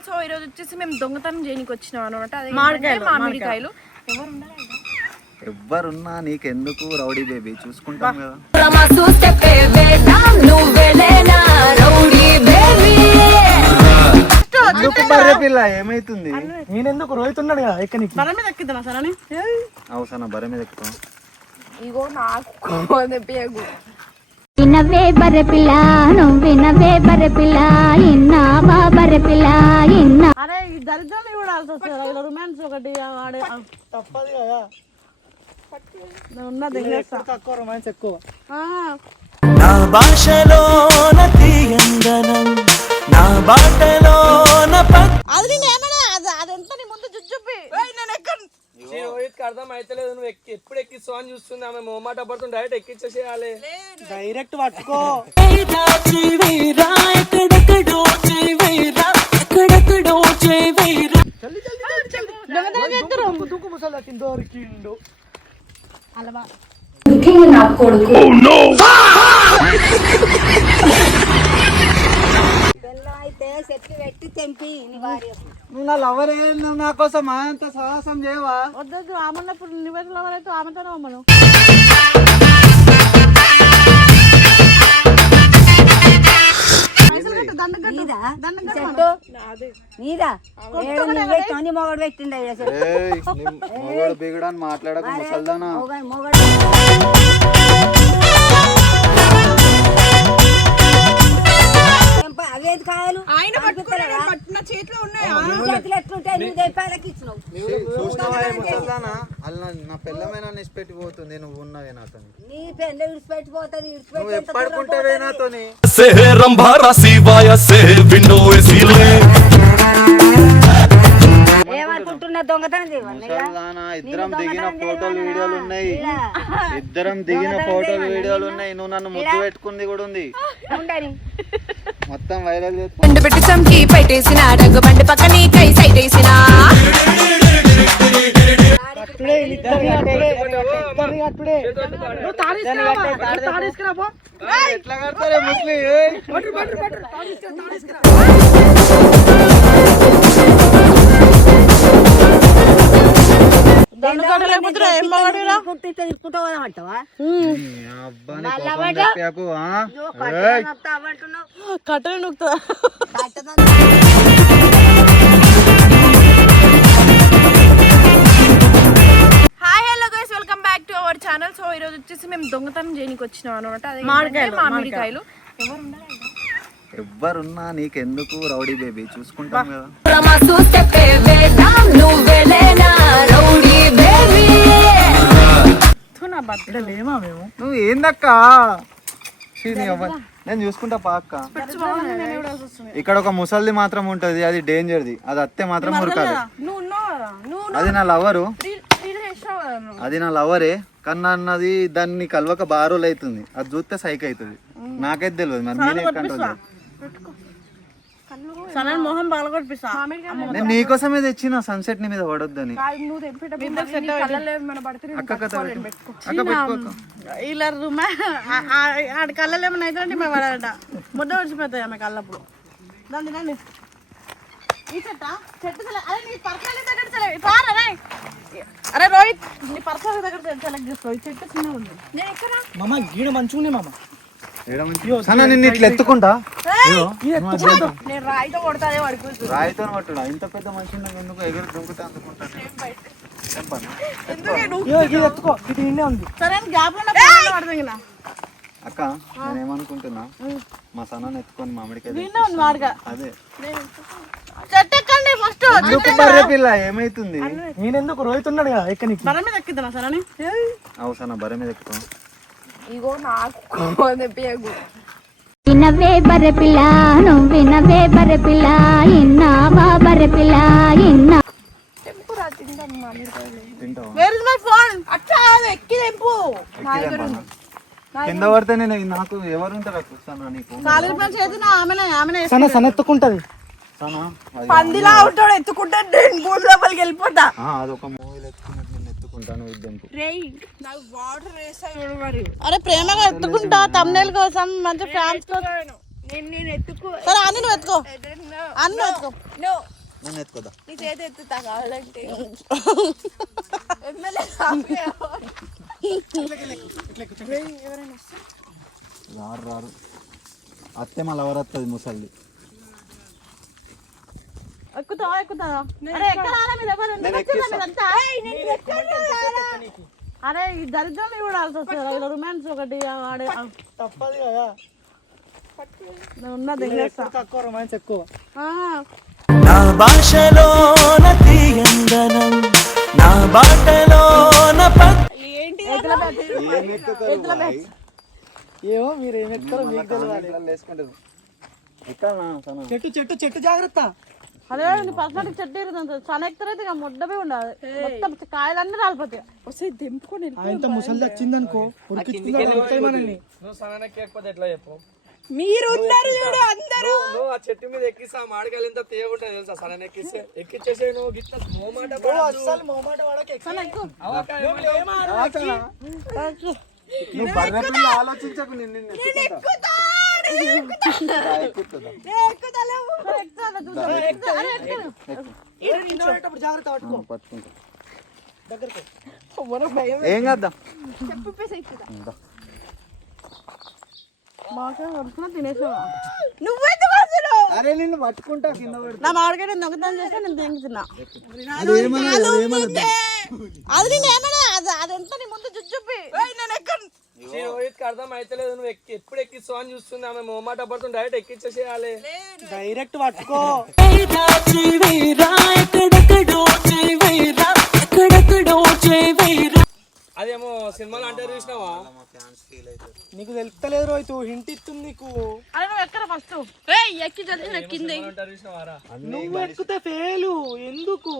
Channel. So ఈరోజు వచ్చేసి మేము దొంగతనం చేయడానికి వచ్చినాం అనమాట. అదే మామిడికాయలు. ఎవరున్నా నీకెందుకు రౌడీ బేబీ, చూసుకుంటాం కదా. పిల్ల ఏమైతుంది? నేనెందుకు రోహితున్నాడు కదా ఎక్కడికి బర మీద ఎక్కిద్దాం సార్ అని అవసరం బర మీద ఎక్కుతాం. ఇగో నాకు వినవే బర్రె పిల్ల, నువ్వు వినవే బర్రె పిల్ల, ఇన్నావా బర్రె పిల్ల ఇన్నా. అరే ఈ దరిద్రాన్ని చూడాల్సి వస్తుంది. ఇలా రొమాన్స్ ఒకటి ఆడే తప్పదు కదా. ఉన్నది తక్కువ రొమాన్స్ ఎక్కువ. నా భాషలోన తీయందనం, నా బాటలోన అది నేను ఏమన్నా అదంతా నీ ముందు చూపి నేను ఎక్కడ రోహిత్ అర్థం అయితలేదు. నువ్వు ఎప్పుడు ఎక్కిస్తావు అని చూస్తుంది ఆమె. మొహమాట పడుతుంది. డైరెక్ట్ ఎక్కిచ్చేసేయాలి. డైరెక్ట్ పట్టుకో. నువ్వు నా లవర్, నువ్వు నా కోసం అంత సాహసం చేయవా? వద్దొద్దు, ఆమెన్నప్పుడు నువ్వెట్లా లవర్ అయితే ఆమెతోనే అమ్మను. బిగడని మాట్లాడక ముసల్దానా. అవేది కాయలు ఆయన పట్టిన చేతిలో ఉన్నాయి. ముసల్దానా అలా నా పిల్లమైనా నిష్పెట్టిపోతుంది. నువ్వు ఉన్నవే నాతో, నీ పెళ్ళ విడిచిపెట్టిపోతుంది. నువ్వు ఎప్పటికుంటావే నాతోని. ఏమనుకుంటున్నా దొంగతనం ముసల్దానా, ఇద్దరం దిగిన ఫోటోలు వీడియోలు ఉన్నాయి. నువ్వు నన్ను ముద్దు పెట్టుకుంది కూడా ఉంది. మొత్తం వైరల్ బండి పెట్టి చంకి పైటేసిన రంగు బండి పక్కన కై సైట్ వేసిన ఎట్లా కడతారే ముస్లిం? కట్టలు నొక్కుతా. Hi hello guys, welcome back to our channel. So ఈరోజు వచ్చేసి మేము దొంగతనం చేయడానికి వచ్చినాం అనమాట. అదే మామిడికాయలు. ఎవరున్నా నీకెందుకు రౌడీ బేబీ, చూసుకుంటాం కదా. నువ్వు ఏందక్క? నేను చూసుకుంటా పాక్క. ఇక్కడ ఒక ముసల్ది మాత్రం ఉంటది, అది డేంజర్ది. అది అత్తే మాత్రం ఉరకాలి. అది నా లవరు, అది నా లవరే. కన్నా అన్నది దాన్ని కలవక బారోలు అవుతుంది. అది చూస్తే సైక్ అవుతుంది. నాకైతే తెలియదు, మరి మీరే కంట్రోల్. మొహం బాగా నేను నీకోసమే తెచ్చిన సన్సెట్ ని మీద పడొద్దని. ఇలా రూమా ఆడ కళ్ళలో ఏమైనా అయితే మేము పడట ముద్ద వచ్చిపోతాయి ఆమె కళ్ళప్పుడు. దాన్ని రండి ఈ చెట్టు అరే నీ పర్సనల్ దగ్గర అరే రోహిత్ నీ పర్సనల్ దగ్గర సెలెక్ట్ చేసుకో. ఈ చెట్టు చిన్నగా ఉంది. నేను ఎక్కడ మామ గీడ మంచిగా ఉంది మామ. నిన్ను ఇట్లా ఎత్తుకుంటా, నేను రాయితో కొడతానే పడుకుంటు. రాయితో పట్టుడా? ఇంత పెద్ద మనిషి ఎందుకు ఎగురు దుంకుతా అందుకుంటాను. అక్క నేనేమనుకుంటున్నా, మా సన్నాన్ని ఎత్తుకొని మామిడికాయ అదే బర్రె పిల్ల ఏమైతుంది? నేనెందుకు రోహితున్నాడు కదా ఎక్కడికి బర మీద ఎక్కిద్దాం సార్ అని అవసరం బర్రె మీద ఎక్కుతాం. ఇగో నాకు వినవే బర్రె పిల్ల, నువ్వు వినవే బర్రె పిల్ల, ఇన్నావా బర్రె పిల్ల ఇన్నా. కింద పడితే నేను నాకు ఎవరు ఉంటారా చూస్తాను. నీకు ఎత్తుకుంటది పందిలా ఉంటాడు, ఎత్తుకుంటా బోర్డు లోపలికి వెళ్ళిపోతా. అదొక మూవీలో ఎత్తుకున్నట్టు నేను ఎత్తుకుంటాను. అరే ప్రేమగా ఎత్తుకుంటా తమ్నేల్ కోసం మంచి ఫ్యాన్స్ కోసం. నేను ఎత్తుకో. సరే అన్ని నువ్వు ఎత్తుకో, అన్ని ఎత్తుకో. నన్ను ఎత్తుకోదా నీ చేతి ఎత్తుతా కావాలంటే. రారు రారు అత్తే మళ్ళీ ఎవరు వస్తుంది ముసల్ది. ఎక్కుతావా ఎక్కుతావా? అరే ఎక్కడారా మీరు ఎవరు? ఎందుకు వచ్చిర్రా మీరంతా? అరే ఈ దరిద్రం చూడాల్సి వస్తుంది. ఇలా రొమాన్స్ ఒకటి వాడే తప్పదు కదా, ఉన్నది తక్కువ రొమాన్స్ ఎక్కువ. నా భాషలోన తీయందనం, నా బాటలోన ఏమో మీరు ఏం ఎక్కుతారో మీకు తెలియాలి. చెట్టు చెట్టు చెట్టు జాగ్రత్త. అదే నీ పర్సనల్ చెట్టు ఇరుతుంది చాలా ఎక్కుతారైతే ఇక ముద్దమే ఉండాలి. మొత్తం కాయలన్నీ రాలిపోతాయి. దింపుకొని ఆయన ముసలి వచ్చింది అనుకో, మనల్ని. నువ్వు సనానికి ఎక్కకపోతే ఎట్లా చెప్పు? మీరు ఉన్నారు చూడు అందరూ. నువ్వు ఆ చెట్టు మీద ఎక్కిస్తా మామిడికాయలు ఎంత తీయగుంటాయి తెలుసా? సనాన్ని ఎక్కిచ్చేసే నువ్వు గిట్ల మోమాట అసలు మోమాట వాడకి ఆలోచించకు జాగ్రత్త పట్టుకో. ఏం చేద్దాం తినేసావా? అరే నిన్ను పట్టుకుంటా కింద నా మామిడికాయ నేను దొంగతనం చేస్తే నేను తింటున్నా. అది నేను ఏమన్నా అదంతా నీ ముందు చూపి రోహిత్ అర్థం అయితలేదు, నువ్వు ఎప్పుడు ఎక్కిస్తావు అని చూస్తుంది ఆమె. మోమాట పడుతుంది, డైరెక్ట్ ఎక్కిచ్చేసేయాలి. డైరెక్ట్ పట్టుకో. అదేమో సినిమాలో అంటారు చూసినావా? నీకు తెలుస్తలేదు రోహిత్, హింట్ ఇస్తుంది నీకు. అరే నువ్వు ఎక్కడ ఫస్ట్ ఎక్కి తెలిసి ఎక్కింది. నువ్వు ఎక్కితే ఫెయిలు ఎందుకు?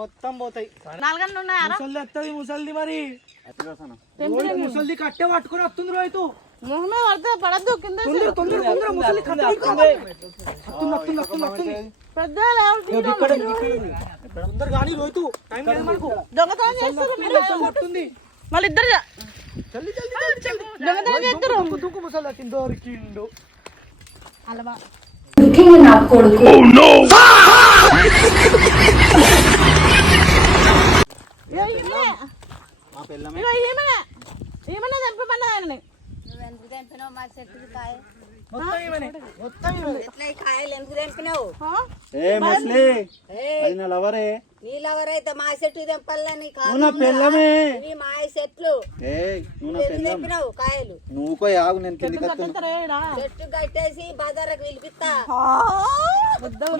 మొత్తం పోతాయి. నాలుగన్ను ఉన్నాయా? ముసల్ది వస్తుంది, ముసల్ది మరి ముసల్ది కట్టే పట్టుకుని వస్తుంది రోహిత్. మొహమే పడితే పడద్దు కింద ముసలి తొందర కానీ రోహిత్, టైం లేదు మనకు. దొంగతనం చేస్తారు మళ్ళీ ఇద్దరు దొంగతనం చేస్తారు. దుక్కు ముసలి వచ్చింది దొరికిండు. అలవా ఏమన్నా తెంపమన్నా ఆయనని. ఏ ముసలి అది నా లవరే. నీళ్ళెవరైతే మా చెట్టు తెంపాలని నువ్వు నా పెళ్ళమే. మా చెట్లు ఏ నువ్వు నా పెళ్ళం. తెంపినావు కాయలు. నువ్వుకో ఆగు, నేను కిందికి వస్తున్నా. చెట్టు కట్టేసి బజార్కి పిలిపిస్తా.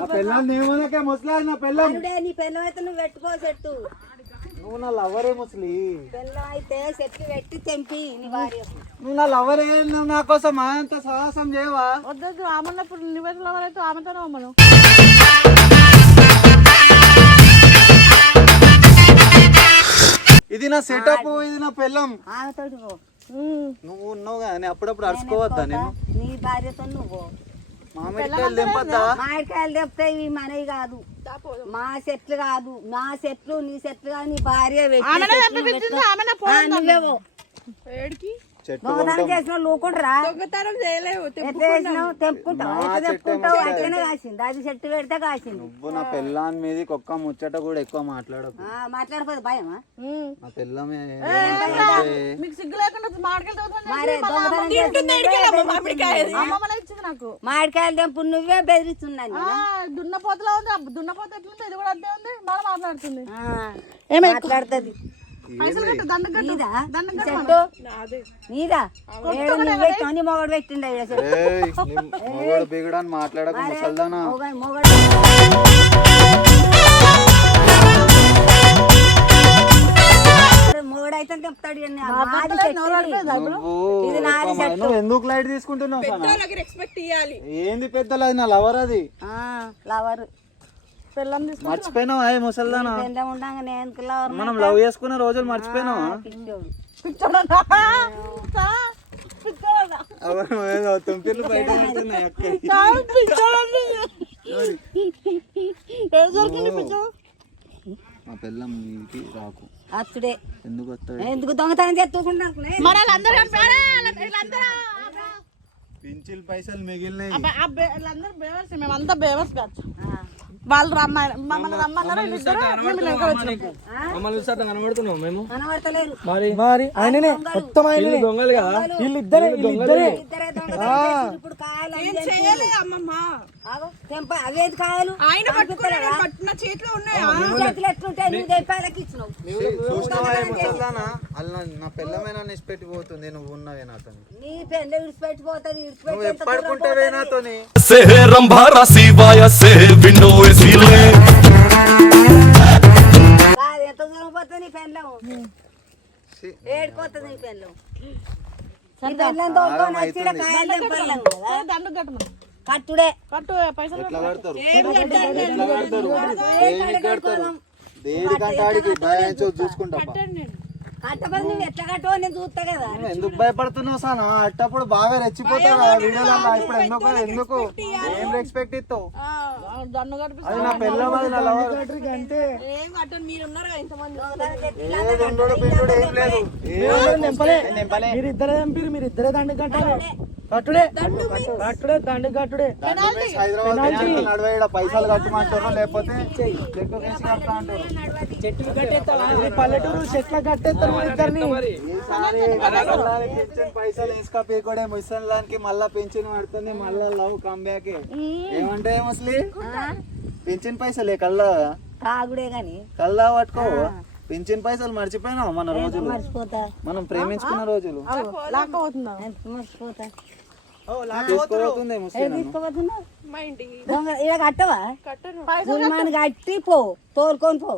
నా పెళ్ళాన్ని ఏమనకే ముసలి, నా పెళ్ళం. నీ పెళ్ళం అయితే నువ్వు పెట్టుకో చెట్టు. నువ్వు నా లవరే ముసలి. పెళ్ళం అయితే చెట్టు పెట్టి తెంపి నీ భార్య. నువ్వు నా లవరే. నువ్వు నా కోసం అంత సాహసం చేయవా? వద్దొద్దు ఆమెన్నప్పుడు నువ్వెట్లా ఎవరైతే ఆమెతోనే అమ్మను. ఇది నా సెటప్, ఇది నా పెళ్ళం. ఆమెతోటి పో. నువ్వు ఉన్నావు కానీ అప్పుడప్పుడు అరుచుకోవద్దా నేను? నీ భార్యతో నువ్వు మామిడికాయలు తెంపద్దా? మామిడికాయలు తెంపితే ఇవి మనవి కాదు, మా చెట్లు కాదు. మా చెట్లు నీ చెట్లు కాదు. నీ భార్య నువ్వేవో చెట్టు దొంగతనం చేసిన లోకుండ్రా. దొంగతనం చేయలేవు. తెంపుకుంటావు అట్లనే కాసింది. అది చెట్టు పెడితే కాసింది. నువ్వు నా పెళ్ళాన్ మీద ఒక్క ముచ్చట కూడా ఎక్కువ మాట్లాడకు. మాట్లాడిపోతే భయమా? నా పెళ్ళమే. మీకు సిగ్గు లేకుండా ఇచ్చింది నాకు. మామిడికాయలు తెంపు నువ్వే బెదిరిస్తున్నాను. దున్నపోతలో ఉంది. దున్నపోత ఎట్లుంది? ఇది కూడా అంతే ఉంది. బాగా మాట్లాడుతుంది. మాట్లాడుతుంది. దండ చెట్టు నీదా నువ్వే మొగడు పెట్టిండ బిగడాన్ని మాట్లాడక ముసల్దానా. మొగడైతే తెంపుతాడు. నువ్వు ఎందుకు లైట్ తీసుకుంటున్నావు? రెస్పెక్ట్ ఇవ్వాలి. ఏంది పెద్దలు, అది నా లవర్. అది లవర్. మర్చిపోయినావు అయ్యి ముసల్దానా? మనం లవ్ చేసుకున్న రోజులు మర్చిపోయినావా? తుంపిర్లు బయట పెడుతున్నాయి అక్క. మా పిల్లం రాకు. అచ్చుడే ఎందుకు వస్తాడు? ఎందుకు దొంగతనం చేస్తుకుంటున్నాను మరి వాళ్ళందరూ చంపారా? వీళ్ళందరూ పింఛన్ పైసలు మిగిలినాయి. వీళ్ళందరూ బేవర్స్, మేమంతా బేవర్స్ కాదు. వాళ్ళు మమ్మల్ని రమ్మన్నారు, వీళ్ళిద్దరు మేము ఇంకా వచ్చినాం. మమ్మల్ని చూస్తే అట్లా కనబడుతున్నాం మేము. కనబడతలేరు. మరి ఆయననే మొత్తం ఆయన దొంగలు కదా వీళ్ళిద్దరే. ఇద్దరే దొంగతనం చేసి ఇప్పుడు కాయలు అన్ని చేయలేదు అమ్మమ్మ. ఆగు, తెంప అవేది కాయలు ఆయన పట్టుకున్నాడు, పట్టిన చేతిలో ఉన్నాయి. నీ చేతులు ఎట్లుంటాయి? నువ్వు తెంపాలకి ఇచ్చినావు. నా పిల్లమే నన్ను ఇచ్చిపెట్టిపోతుంది. నువ్వు ఉన్నవే నాతో. నీ పెళ్ళి విడిచిపెట్టిపోతుంది. నువ్వు ఎప్పటికుంటావే నాతోని. से रंभारा शिवाय से विंडो एसीले కాదు, ఎంత దూరం పోతుంది నీ పెళ్ళం? ఏడుకోతుంది నీ పెళ్ళం. నీ పెళ్ళం తోలుకొని వచ్చి ఈడ కాయలు తెంపలేం కదా. దండు కట్టమని కట్టుడే కట్టు పైసలు ఎట్లా కడతారు? దేనికి కడతారు? దేనికంటే ఆడికి భయం చూసుకుంటా. కట్టబడి నువ్వు ఎట్లా కట్టవో నేను చూస్తా కదా. ఎందుకు భయపడుతున్నావు సానా? అట్టప్పుడు బాగా రెచ్చిపోతావు ఆ వీడియోలో. ఇప్పుడు ఎందుకు ఏం రెస్పెక్ట్ ఇస్తావు? దండు కట్టు. అది నా పిల్లలు, అది నా లవర్. ఏం కట్టండి, మీరు ఉన్నారు ఇంతమంది. ఏది ఉండడు పిండుడు ఏం లేదు. మీరిద్దరే చంపిరు, మీరిద్దరే దండు కట్టాలి. కట్టుడే కట్టుడే దండు కట్టుడే. హైదరాబాద్ నడవే పైసలు కట్టమంటారు, లేకపోతే చెట్టు వేసి కడతా అంటారు. చెట్లు కట్టేస్తావా? పల్లెటూరు చెట్ల కట్టేస్తారు ఇద్దరిని. ఈసారి పింఛన్ పైసలు వేసుకపోయి ముసలానికి మళ్ళా పెన్షన్ పడుతుంది. మళ్ళా లవ్ కంబ్యాక్. ఏమంటే ముస్లి పింఛన్ పైసలే కల్లా తాగుడే గాని కల్లా పట్టుకో. పింఛన్ పైసలు మర్చిపోయినావు మన రోజులు, మర్చిపోతా. మనం ప్రేమించుకున్న రోజులు. లాక్కపోతుందా? మర్చిపోతా. తీసుకోబోతుంది ముస్లి నన్ను. తీసుకోబోతున్నావు మా ఇంటికి దొంగ ఇలా కట్టవా? కట్టను. గుల్మాని కట్టి పో, తోలుకొని పో.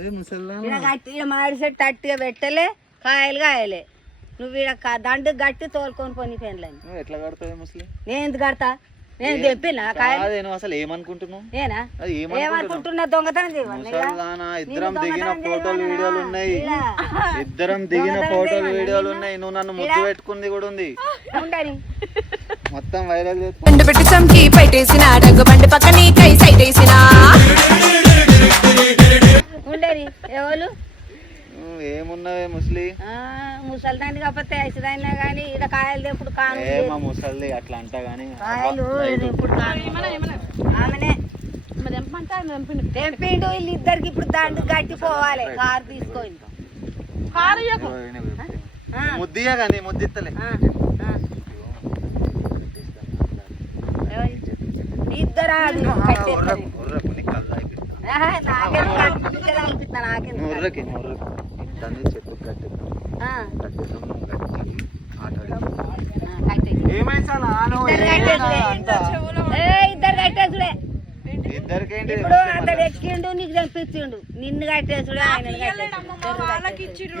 ఏ ముసల్లా ఇలా కట్టి ఇలా మాడి చెట్టు అట్టిగా పెట్టలే, కాయలు కాయలే. నువ్వు ఇక్కడ దండు గట్టి తోలుకొని పోని పెళ్ళని. నువ్వు ఎట్లా కడతావు ముస్లి? నేను ఎందుకు కడతా? నేను చెప్పినా కాయలు అదే నువ్వు అసలు ఏమనుకుంటున్నావు? నేనా అది ఏమనుకుంటున్నా? దొంగతనం చేయమని ముసల్దానా ఇద్దరం దిగిన ఫోటోలు వీడియోలు ఉన్నాయి. ఇద్దరం దిగిన ఫోటోలు వీడియోలు ఉన్నాయి. నువ్వు నన్ను ముద్దు పెట్టుకుంది కూడా ఉంది. ఉండని మొత్తం వైరల్ చేస్తా. బండి పెట్టి చంకి పైటేసిన డంగు బండి పక్కని కై సైట్ వేసిన ఉండని ఎవరు నువ్వు ఏమున్నావే ముస్లి? ముసలిదాన్ని కాకపోతే ఐసుదానిలో కానీ ఇక్కడ కాయలు తెప్పుడు కాను. ఏమా ముసలి అట్లా అంటా గానీ కాయలు ఇప్పుడు కాను. ఆమెనే మరి తెంపమంటే ఆయన తెంపిండు. తెంపిండు. వీళ్ళిద్దరికి ఇప్పుడు దండు గట్టి పోవాలి. కారు తీసుకోవాలి. కారు ఇయ్యకు. ముద్దియా కానీ ముద్దిత్తలే. ఇద్దరు చెప్పు ఇద్దరు కట్టేసుడే. ఇద్దరికేంటి ఇప్పుడు అతడు ఎక్కిండు, నీకు తెంపించిండు. నిన్ను కట్టేసుడే, ఆయన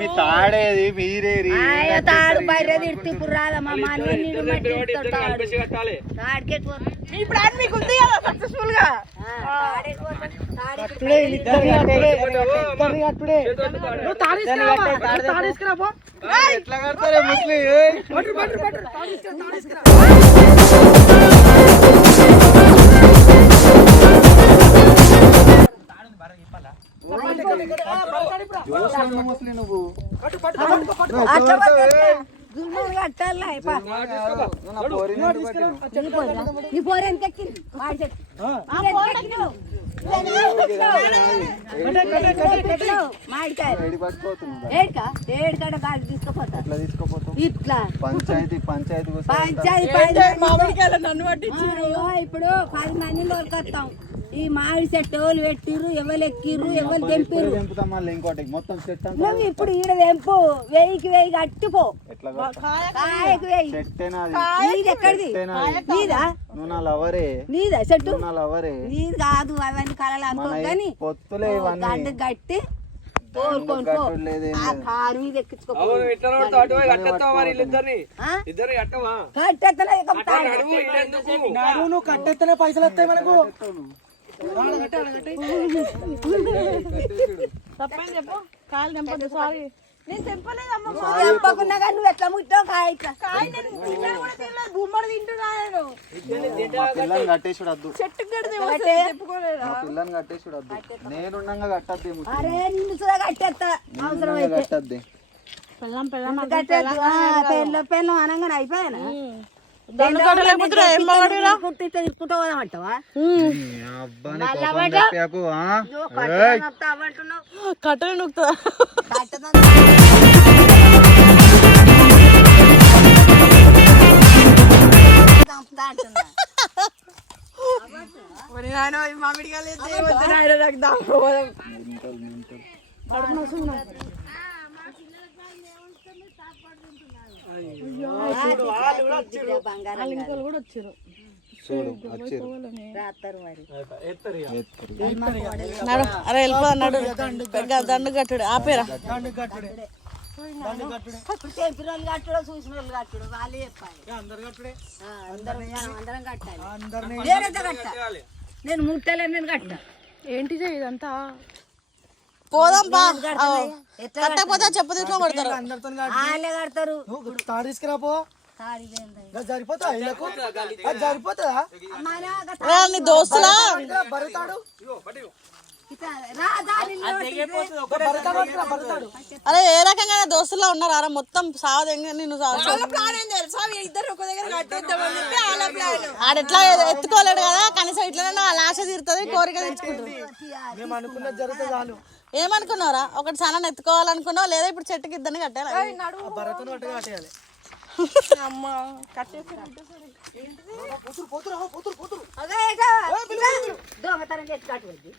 మీ తాడేది మీరేది? తాడు బయట తిడితే ఇప్పుడు రాదమ్మా. మా నీడు కట్టాలి. తాడికెట్టు ఇప్పుడు ఆయన మీకు ఉంది కదా సక్సెస్ఫుల్ గా. ఎట్లా కడతారే ముస్లి? ముస్లి నువ్వు నీ పోరు ఎంత ఎక్కింది? మాడి చెట్టు మాడికాయ ఏడుకా ఏడుకాడ గాలి తీసుకుపోతా. ఎట్లా తీసుకోపోతావు? ఇట్లా పంచాయతీ మామిడికాయలు నన్ను పట్టించారు. ఇప్పుడు 10 మందిని వస్తాం. ఈ మామిడి చెట్టు ఎవరు పెట్టిర్రు, ఎవరు ఎక్కిర్రు, ఎవరు తెంపిర్రు. తెంపుతాం మళ్ళీ ఇంకోటి మొత్తం సెట్ అంతా. నువ్వు ఇప్పుడు ఈడ తెంపు. 1000 కట్టిపో. ఎట్లా కాయకు 1000. చెట్టేనా నీది ఎక్కడిది? నీదా? నువ్వు నా లవరే. నీదా చెట్టు? నా లవరే. నీది కాదు. అవన్నీ కళలు అనుకో కానీ పొత్తులే ఇవన్నీ. గడ్డ గట్టి తోలుకొని పో. ఆ కారు మీద ఎక్కించుకో. కట్టెత్తలే నువ్వు కట్టెత్తనే పైసలు వస్తాయి మనకు. తప్పని చెప్పు. కాయలు తెంపొద్దు. సారీ. నేను తెంపలేదు అమ్మ. తెంపకున్నా కానీ నువ్వు ఎట్లా ముట్టావు కాయ ఇట్లా కాయ నేను తిన్నాను కూడా తినలేదు, గుమ్మడి తింటున్నా నేను. మా పిల్లని కట్టేసుడు వద్దు, చెట్టుకు కడితే తెంపుకోలేదా? మా పిల్లని కట్టేసుడు వద్దు. నేనుండగా కట్టద్ది, అరే నిన్ను చూడ కట్టేస్తా అవసరం అయితే కట్టద్ది. పెళ్ళం పెళ్ళం పెళ్ళం అనగానే అయిపోయాను తీసుకుంటావు అంటావా కట్టలు నొక్కుతా. బంగారం కూడా వచ్చారు. చూడు వచ్చిర్రు. రాస్తారు మరి అరే వెళ్ళిపో అన్నాడు. దండు కట్టుడు ఆపేరా. తెంపిన వాళ్ళు కట్టుడు, చూసిన వాళ్ళు కట్టుడు, వాళ్ళే చెప్పాలి. అందరం కట్టాలి. నేనైతే కట్టాలి, నేను ముట్టలే, నేను కట్టా. ఏంటిదే ఇదంతా? పోదాం బా. కట్టకపోతే చెప్పు తీసుకొని కొడతారు. వాళ్ళే కడతారు. తాడు తీసుకురాపో, సరిపోతా నీ దోస్తులా బరుతాడు. అరే ఏ రకంగా దోస్తులా ఉన్నారు? అరే మొత్తం సావదంగా నిన్ను ఆడెట్లా ఎత్తుకోలేడు కదా, కనీసం ఇట్లా లాశ తీరుతుంది, కోరిక తీర్చుకుంటుంది. మేము అనుకున్నది జరిగితే చాలు. ఏమనుకున్నారా? ఒకటి సన్న ఎత్తుకోవాలనుకున్నావు, లేదా ఇప్పుడు చెట్టుకి ఇద్దరిని కట్టాలి. భరతను అట్టుగా కట్టేయాలి. దొంగతనం చేసి కట్టుకోండి.